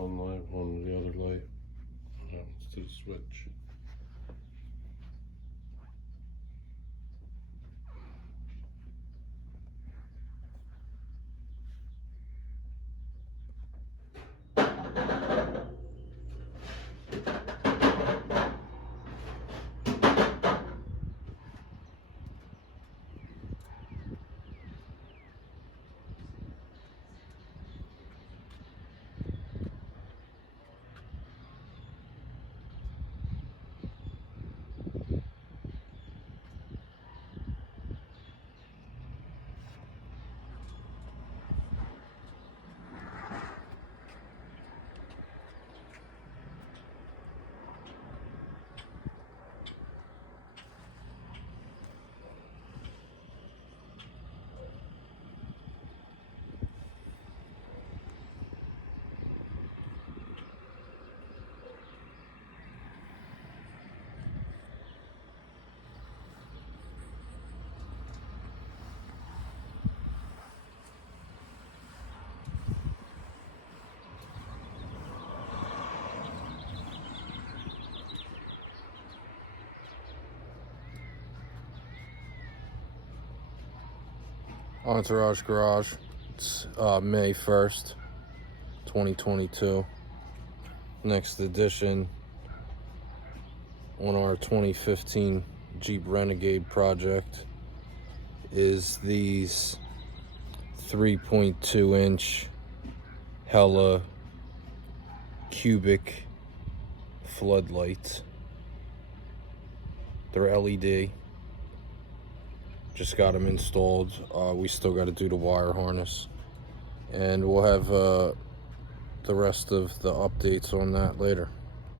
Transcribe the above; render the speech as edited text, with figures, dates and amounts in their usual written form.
one light, one the other light. It's to the switch. Entourage Garage. It's May 1st, 2022. Next edition on our 2015 Jeep Renegade project is these 3.2-inch Hella cubic floodlights. They're LED. Just got them installed. We still got to do the wire harness, and we'll have the rest of the updates on that later.